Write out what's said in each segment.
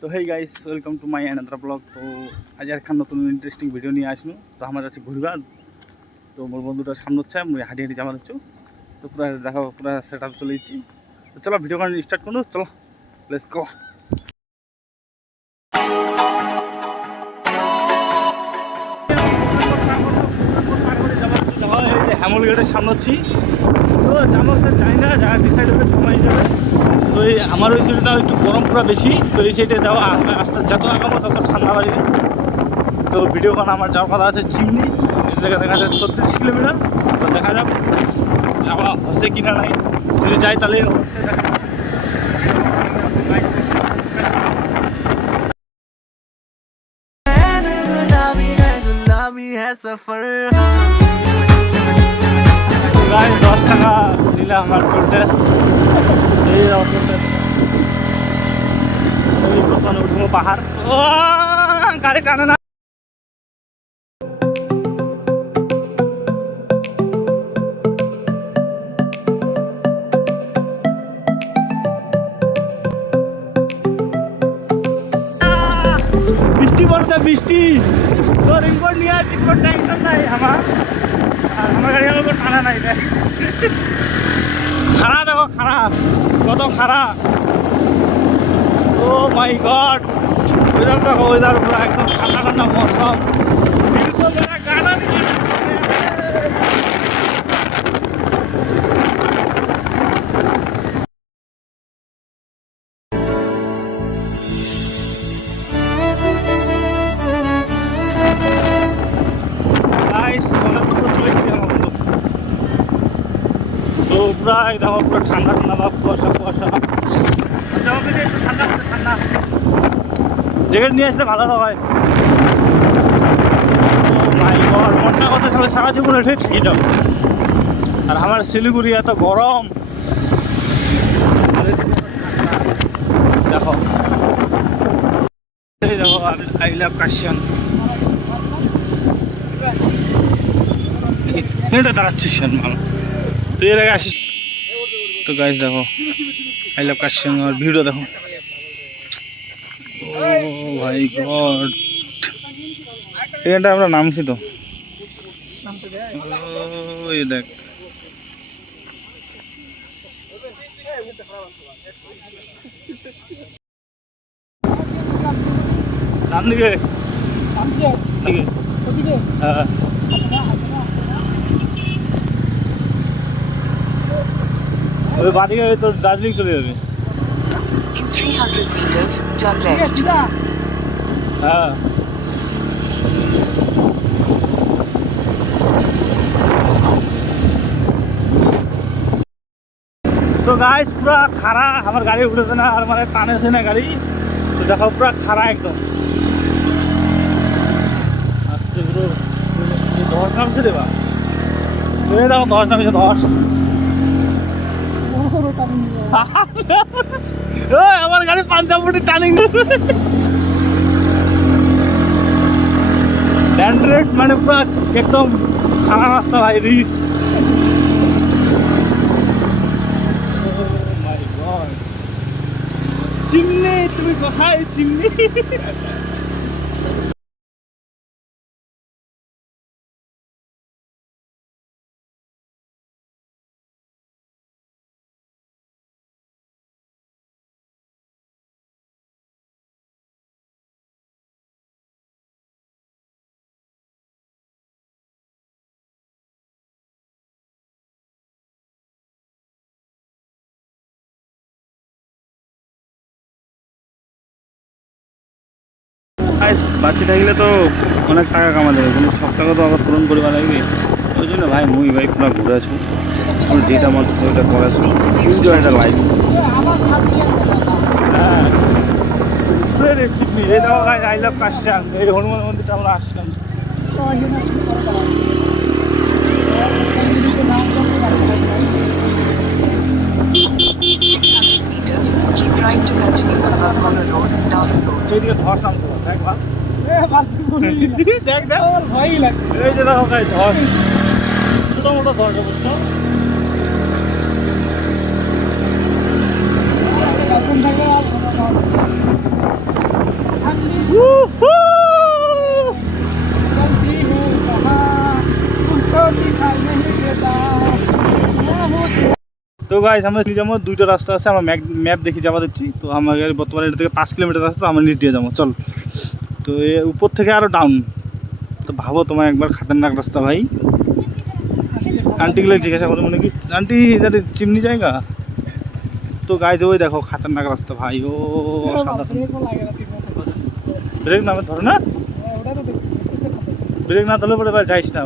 তো hey guys, welcome to my another blog. তো আজ একটা নতুন ইন্টারেস্টিং ভিডিও নিয়ে আসনু। তো আমার আছে ঘুরবা। তো মোর বন্ধুটা সামনে হচ্ছে, আমি হাঁটি হাঁটি যাবার হচ্ছু। তো পুরো দেখো, পুরো সেট আপ চলে দিচ্ছি। তো চলো ভিডিও করা স্টার্ট করুন, চলো লেটস গো। হ্যামল গেটের সামনে হচ্ছি। তো যাবো চাই না, যা ডিসাইড হবে সময় যাবে। তো এই আমার ওই সাইডে একটু গরম পুরো বেশি। তো এই সাইডে যাওয়া আস্তে যত আগামো তত ঠান্ডা বাড়বে। তো ভিডিও বানা আমার যাওয়ার কথা আছে চিমনি, এর জায়গা দেখা যায় 36 কিলোমিটার। তো দেখা যাক যাওয়া হচ্ছে কিনা নাই, যদি যাই তাহলে প্রায় 10 টাকা নিলে আমার টোল ট্যাক্স। এই দোকানে উঠবো পাহাড়, ও গাড়ি টানে না। বৃষ্টি পড়ছে, বৃষ্টি। তো রেনকোট নিয়ে আসছি, কোনো টেনশন নাই আমার। আর আমার গাড়ি আমার টানা নাই। খারাপ দেখো, খারাপ কত খারাপ। ও মাই গড, ওয়েদার দেখো, ওয়েদার পুরো একদম ঠান্ডা ঠান্ডা মৌসুম। গানা তো প্রায় দেখো পুরো ঠান্ডা ঠান্ডা বা কুয়াশা কুয়াশা। একটু ঠান্ডা ঠান্ডা জ্যাকেট নিয়ে আসলে ভালো হয়। মনটা কথা চলে, সারা জীবন এটাই থেকে যাও। আর আমার শিলিগুড়ি এত গরম দেখো। দেখো আই লাভ কাশিয়ান, এটা দাঁড়াচ্ছিস তুই এর আগে আসিস। তো গাইস দেখো আই লাভ কাশিয়ান আর ভিডিও দেখো। ও ভাই গড, এখানটা আমরা নামছি তো। ওই দেখ ডান দিকে ওই বাদিকে তোর দার্জিলিং চলে যাবে। In 300 meters, turn left. হ্যাঁ তো গাইস পুরা খাড়া, আমার গাড়ি উঠেছে না আর মানে টানেছে না গাড়ি। তো দেখো পুরা খাড়া একদম। আস্তে পুরো 10 নামছে দেবা, দেখো 10 নামছে 10। আমার গাড়ি পাঞ্জাবটি টার্নিং ড্যান্ড্রেট, মানে পুরো একদম খারাপ রাস্তা ভাই, রিস। চিমনি, তুমি কোথায় চিমনি? বাচ্চা থাকলে তো অনেক টাকা কামা যাবে, কিন্তু সব টাকা তো আবার পূরণ করিবা লাগবে। ওই জন্য ভাই মুই ভাই পুরো ঘুরে আছো, যেটা মন চাচ্ছে ওইটা করেছো, এনজয় দ্য লাইফ। হ্যাঁ চিপনি, এই দেখো গাইস আই লাভ কাশিয়ান। এই হনুমান মন্দিরটা আমরা আসলাম। Keep right to continue above Color Road, Dowling Road. এইদিকে ধস নামছে, দেখ বা দেখ দেখ ভয়ই লাগে। এই যে দেখো গাইস ধস, ছোট মোটো ধস অবশ্য। গাইস আমরা যাবো, দুইটা রাস্তা আছে, আমরা ম্যাপ দেখে যাওয়া দিচ্ছি। তো আমাদের বর্তমানে এটা থেকে 5 কিলোমিটার রাস্তা, আমরা নিচ দিয়ে যাবো চল। তো উপর থেকে আরও ডাউন। তো ভাবো তোমার একবার খাতারনাক রাস্তা ভাই। আন্টিগুলো জিজ্ঞাসা করে মনে কি আন্টি যাতে চিমনি জায়গা। তো গাইজ ওই দেখো খাতারনাক রাস্তা ভাই। ও সাদা ব্রেক না ধরো না, ব্রেক না ধরলে পরে এবার যাইস না।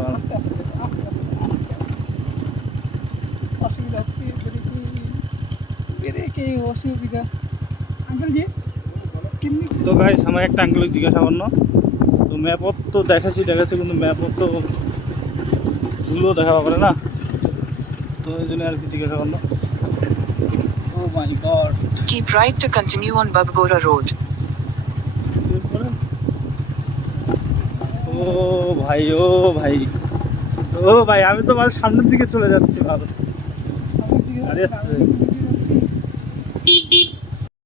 তো গাইস আমার একটা আঙ্কেল জিজ্ঞাসা করলো, তো ম্যাপত তো দেখাচ্ছি কিন্তু ম্যাপত তো ভুলও দেখা পাবে না। তো এই জন্য আর কি জিজ্ঞাসা করলো। Oh my God. Keep right to continue on Bagbora Road. ও ভাই ও ভাই ও ভাই, আমি তো ভাই সামনের দিকে চলে যাচ্ছি ভালো।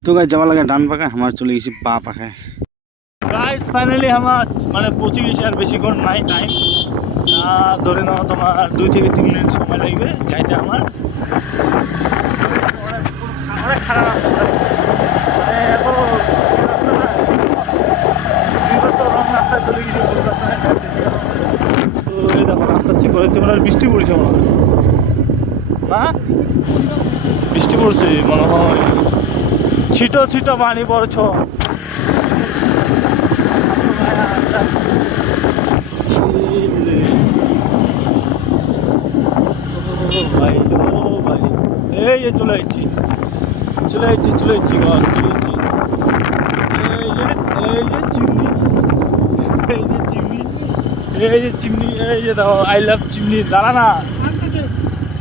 তো গাইস যাওয়া লাগে ডান পাখায়, আমার চলে গেছি বা পাখায়। গাইস ফাইনালি আমার মানে পৌঁছে গেছি, আর বেশিক্ষণ নাই টাইম। ধরে নাও তোমার 2 থেকে 3 মিনিট সময় লাগবে যাইতে আমার। অনেক খারাপ রাস্তা মানে এত রাস্তায় চলে গেছি। তো এই দেখো রাস্তা ঠিক করে তোমার বৃষ্টি পড়েছে মনে হয় না, বৃষ্টি পড়ছে মনে হয়, ছিটো ছিটো পানি পড়ছ। ভাই ও ভাই, এই যে চলে যাচ্ছি গাছ চলে যাচ্ছি। এই যে চিমনি, এই যে দেখো আই লাভ চিমনি। দাঁড়া না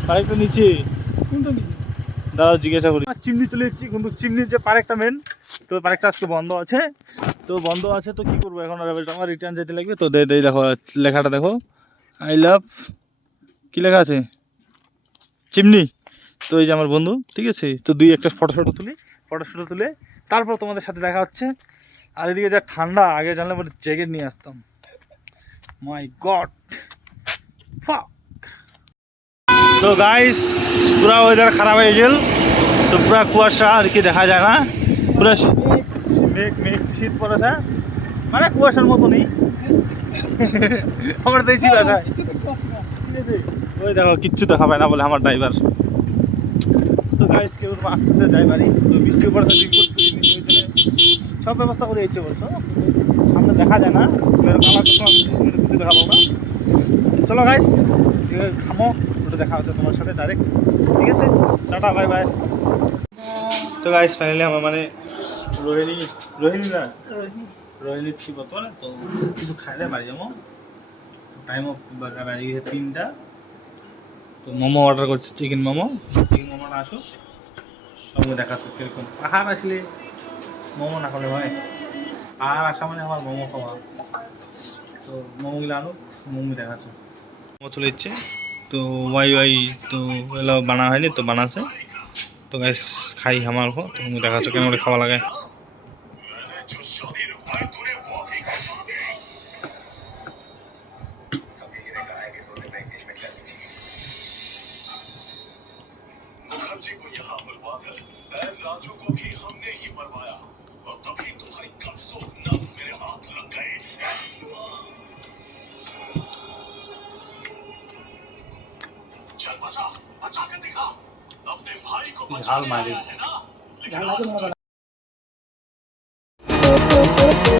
পাইপটা নিচে, দাঁড়াও জিজ্ঞাসা করি। চিমনি চলে যাচ্ছি, কিন্তু চিমনির যে পারেকটা মেন, তো পারেকটা আজকে বন্ধ আছে। তো কি করবো এখন, আমার রিটার্ন যেতে লাগবে। তো দেখো লেখাটা দেখো, আই লাভ কি লেখা আছে, চিমনি। তো এই যে আমার বন্ধু, ঠিক আছে। তো একটা ফটো তুলে তারপর তোমাদের সাথে দেখা হচ্ছে। আর এদিকে যা ঠান্ডা, আগে জানলে পরে জ্যাকেট নিয়ে আসতাম। মাই গড। তো গাইস পুরা ওয়েদার খারাপ হয়ে গেল। তো পুরা কুয়াশা, আর কি দেখা যায় না, পুরা মেঘ শীত পড়েছে, মানে কুয়াশার মতনই আমার দেশি ভাষায়। ওই দেখো কিচ্ছু দেখা পায় না বলে আমার ড্রাইভার। তো গাইস কেউ আসতেছে ড্রাইভারই, তো বৃষ্টি পড়েছে, সব ব্যবস্থা করে দিচ্ছে অবশ্য, সামনে দেখা যায় না, কিছু দেখাবো না। চলো গাইস খামো, ওটা দেখা হচ্ছে তোমার সাথে ডাইরেক্ট, ঠিক আছে, টাটা বাই বাই। তো গাইস ফাইনালি আমার মানে রোহিণী ছিল তো না, তো কিছু খাইলে বাড়ি যাবো। টাইম অফ বাড়ি গেছে 3টা। তো মোমো অর্ডার করছি, চিকেন মোমোটা আসুক, সঙ্গে দেখাচ্ছে কিরকম। পাহাড় আসলে মোমো না খেলে হয়, পাহাড় আসা মানে আমার মোমো খাওয়া। তো মোমোগুলো আনুক, মোমো দেখাচ্ছে। মোমো চলে যাচ্ছে, তো ওয়াই তো এগুলো বানা হয়নি, তো বানাচ্ছে। তো গাইস খাই আমার তো দেখাচ্ছে কেমন করে খাওয়া লাগে। मुखर्जी को यहाँ बुलवाकर राजू को भी हमने ही मरवाया, और तभी तुम्हारी कमजोर नफ्स मेरे हाथ लग गए। चल बचा के दिखा, अपने भाई को बचा ले आया है ना।